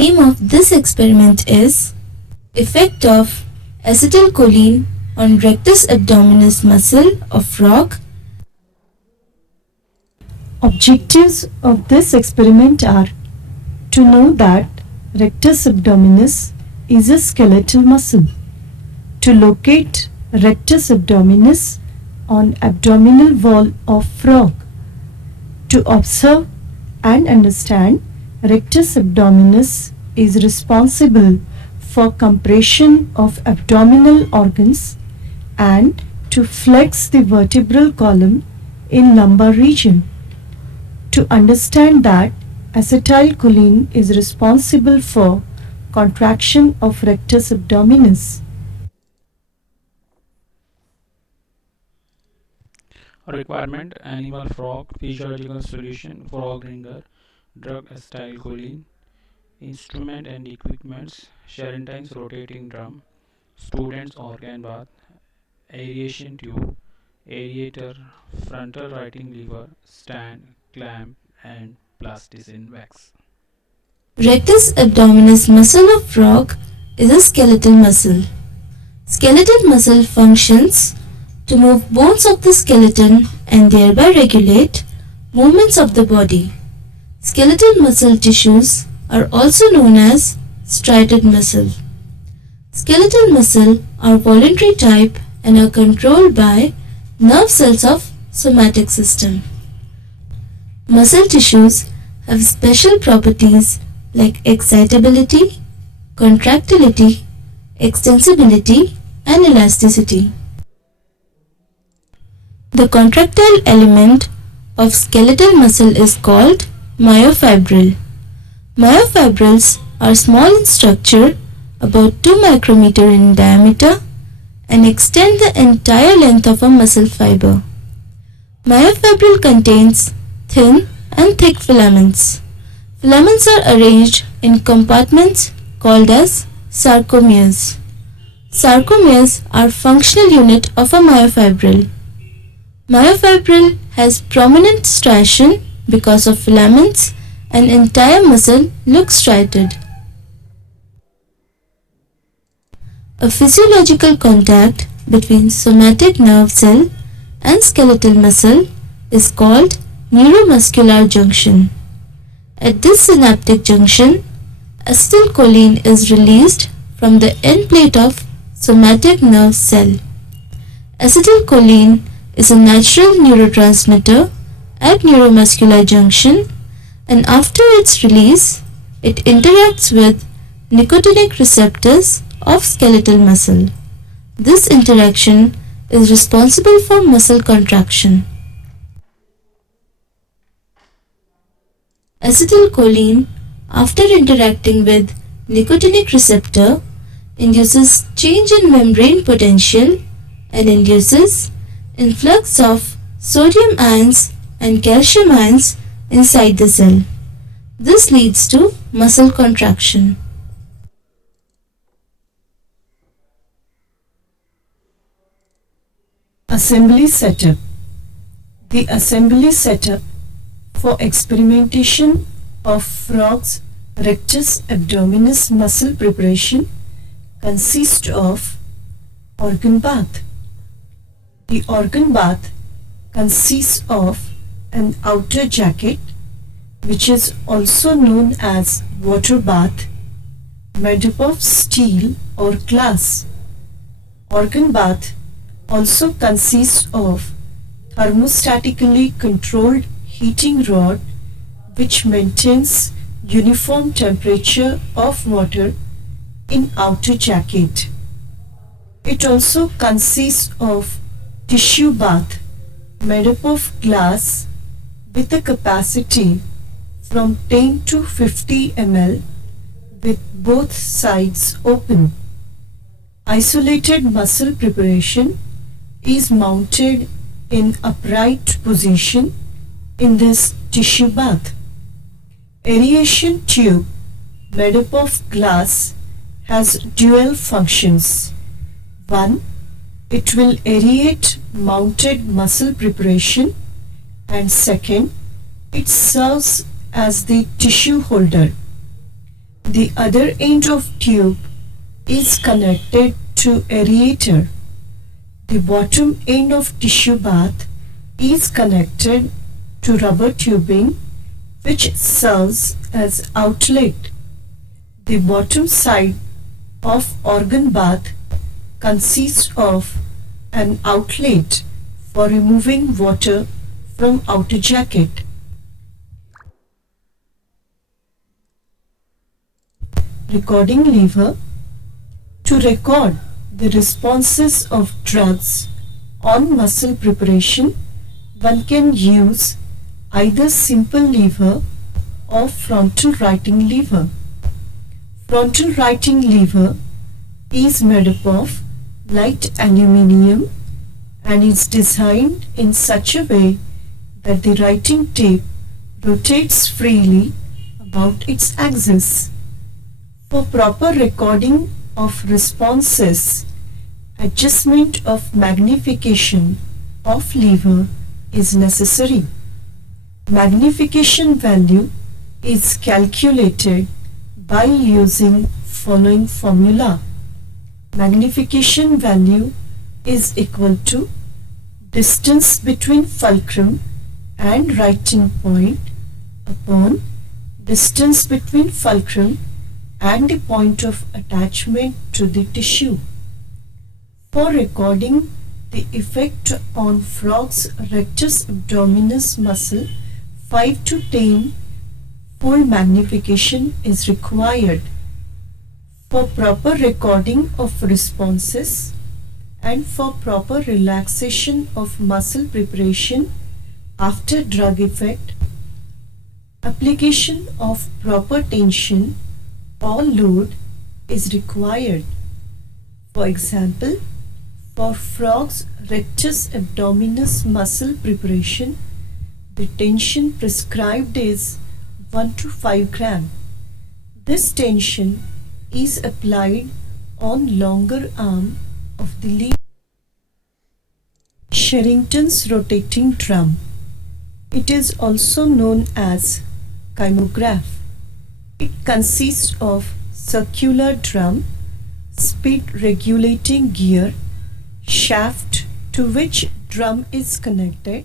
Aim of this experiment is effect of acetylcholine on rectus abdominis muscle of frog. Objectives of this experiment are to know that rectus abdominis is a skeletal muscle, to locate rectus abdominis on abdominal wall of frog, to observe and understand rectus abdominis is responsible for compression of abdominal organs and to flex the vertebral column in lumbar region, to understand that acetylcholine is responsible for contraction of rectus abdominis. Requirement: animal frog, physiological solution, frog ringer, drug acetylcholine, instrument and equipments, Sharentine's rotating drum, student's organ bath, aeration tube, aerator, frontal writing lever, stand, clamp, and plasticine wax. Rectus abdominis muscle of frog is a skeletal muscle. Skeletal muscle functions to move bones of the skeleton and thereby regulate movements of the body. Skeletal muscle tissues are also known as striated muscle. Skeletal muscle are voluntary type and are controlled by nerve cells of somatic system. Muscle tissues have special properties like excitability, contractility, extensibility, and elasticity. The contractile element of skeletal muscle is called myofibril. Myofibrils are small in structure, about 2 micrometer in diameter, and extend the entire length of a muscle fiber. Myofibril contains thin and thick filaments. Filaments are arranged in compartments called as sarcomeres. Sarcomeres are functional unit of a myofibril. Myofibril has prominent striation because of filaments and entire muscle looks striated. A physiological contact between somatic nerve cell and skeletal muscle is called neuromuscular junction. At this synaptic junction, acetylcholine is released from the end plate of somatic nerve cell. Acetylcholine is a natural neurotransmitter at neuromuscular junction, and after its release, it interacts with nicotinic receptors of skeletal muscle. This interaction is responsible for muscle contraction. Acetylcholine, after interacting with nicotinic receptor, induces change in membrane potential and induces influx of sodium ions and calcium ions inside the cell. This leads to muscle contraction. Assembly setup. The assembly setup for experimentation of frog's rectus abdominis muscle preparation consists of organ bath. The organ bath consists of an outer jacket, which is also known as water bath, made up of steel or glass. Organ bath also consists of thermostatically controlled heating rod which maintains uniform temperature of water in outer jacket. It also consists of tissue bath made up of glass with a capacity from 10 to 50 ml with both sides open. Isolated muscle preparation is mounted in upright position in this tissue bath. Aeration tube made up of glass has dual functions. One, it will aerate mounted muscle preparation, and second, it serves as the tissue holder. The other end of tube is connected to aerator. The bottom end of tissue bath is connected to rubber tubing which serves as outlet. The bottom side of organ bath consists of an outlet for removing water from outer jacket. Recording lever. To record the responses of drugs on muscle preparation, one can use either simple lever or frontal writing lever. Frontal writing lever is made up of light aluminium and is designed in such a way that the writing tape rotates freely about its axis. For proper recording of responses, adjustment of magnification of lever is necessary. Magnification value is calculated by using following formula. Magnification value is equal to distance between fulcrum and writing point upon distance between fulcrum and the point of attachment to the tissue. For recording the effect on frog's rectus abdominis muscle, 5 to 10 fold magnification is required. For proper recording of responses and for proper relaxation of muscle preparation after drug effect, application of proper tension or load is required. For example, for frog's rectus abdominis muscle preparation, the tension prescribed is 1 to 5 gram. This tension is applied on longer arm of the lever. Sherrington's rotating drum. It is also known as kymograph. It consists of circular drum, speed regulating gear, shaft to which drum is connected,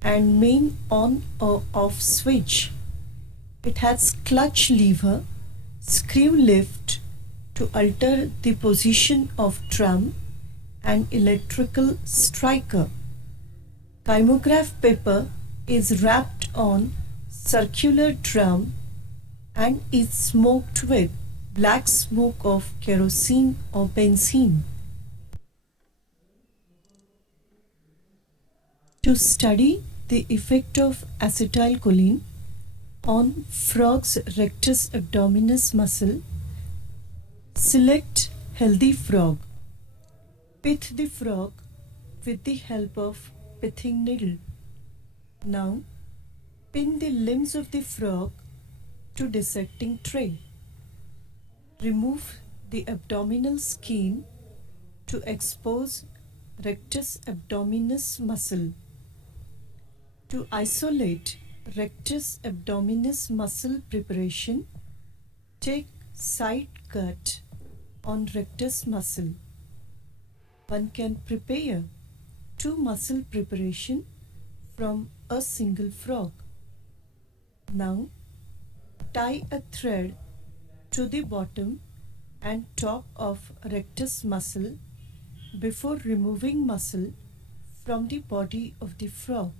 and main on or off switch. It has clutch lever, screw lift to alter the position of drum, and electrical striker. Kymograph paper is wrapped on circular drum and is smoked with black smoke of kerosene or benzene. To study the effect of acetylcholine on frog's rectus abdominis muscle, select healthy frog. Pith the frog with the help of pithing needle. Now, pin the limbs of the frog to dissecting tray. Remove the abdominal skin to expose rectus abdominis muscle. To isolate rectus abdominis muscle preparation, take side cut on rectus muscle. One can prepare 2 muscle preparation from a single frog. Now, tie a thread to the bottom and top of rectus muscle before removing muscle from the body of the frog.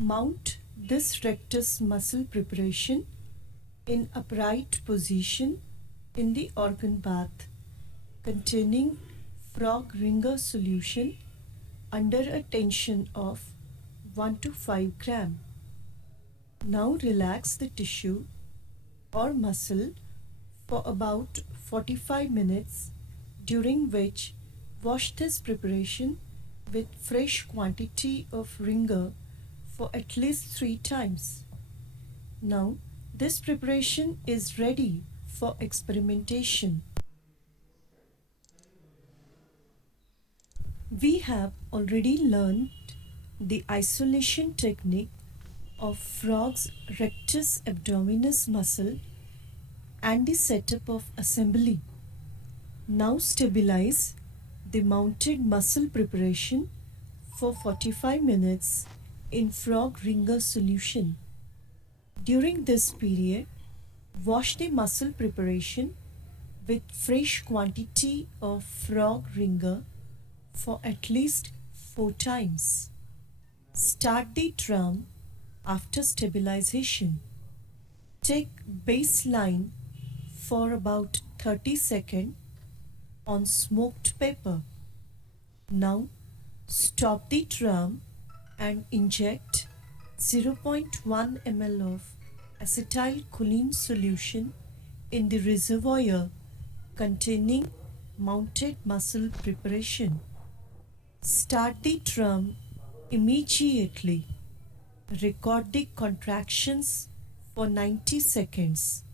Mount this rectus muscle preparation in upright position in the organ bath containing frog ringer solution under a tension of 1 to 5 gram. Now relax the tissue or muscle for about 45 minutes, during which wash this preparation with fresh quantity of ringer for at least 3 times. Now this preparation is ready for experimentation. We have already learned the isolation technique of frog's rectus abdominis muscle and the setup of assembly. Now stabilize the mounted muscle preparation for 45 minutes in frog ringer solution. During this period, wash the muscle preparation with fresh quantity of frog ringer for at least 4 times. Start the drum after stabilization. Take baseline for about 30 seconds on smoked paper. Now stop the drum and inject 0.1 ml of acetylcholine solution in the reservoir containing mounted muscle preparation. Start the drum immediately. Record the contractions for 90 seconds.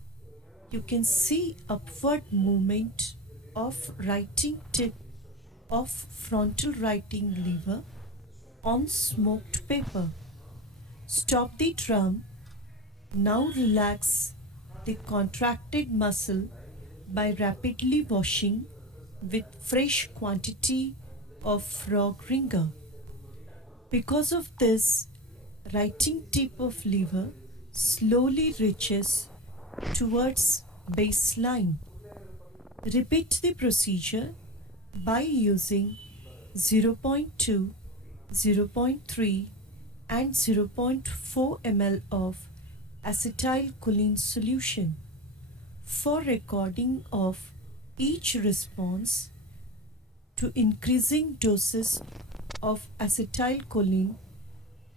You can see upward movement of writing tip of frontal writing lever on smoked paper. Stop the drum. Now relax the contracted muscle by rapidly washing with fresh quantity of frog ringer. Because of this, writing tip of lever slowly reaches towards baseline. Repeat the procedure by using 0.2, 0.3 and 0.4 ml of acetylcholine solution. For recording of each response to increasing doses of acetylcholine,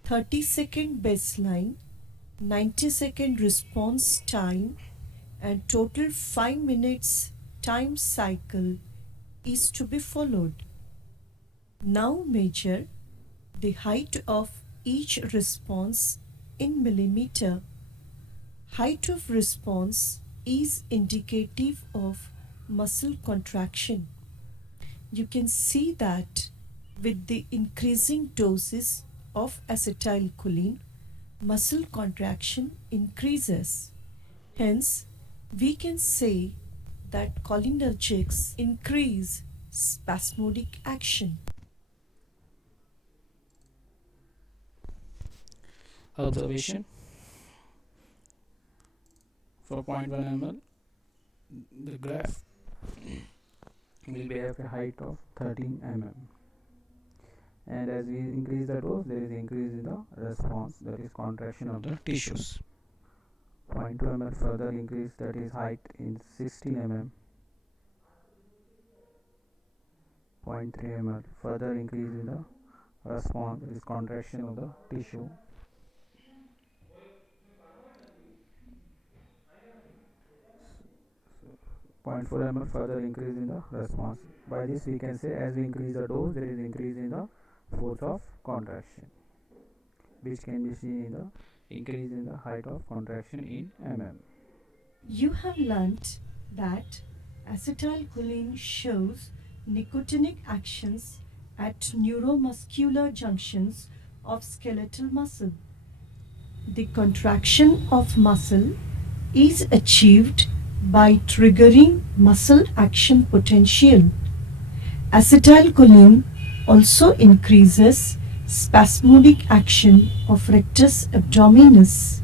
30-second baseline, 90-second response time and total 5 minutes time cycle is to be followed. Now measure the height of each response in millimeter. Height of response is indicative of muscle contraction. You can see that with the increasing doses of acetylcholine, muscle contraction increases. Hence, we can say that cholinergics increase spasmodic action. Observation: for 0.1 ml, the graph will be at a height of 13 mm, and as we increase the dose, there is increase in the response, that is contraction of the tissues. 0.2 ml further increase, that is height in 16 mm. 0.3 ml further increase in the response, that is contraction of the tissue. 0.4 ml further increase in the response. By this we can say, as we increase the dose, there is increase in the force of contraction, which can be seen in the increase in the height of contraction in mm. You have learnt that acetylcholine shows nicotinic actions at neuromuscular junctions of skeletal muscle. The contraction of muscle is achieved by triggering muscle action potential. Acetylcholine also increases spasmodic action of rectus abdominis.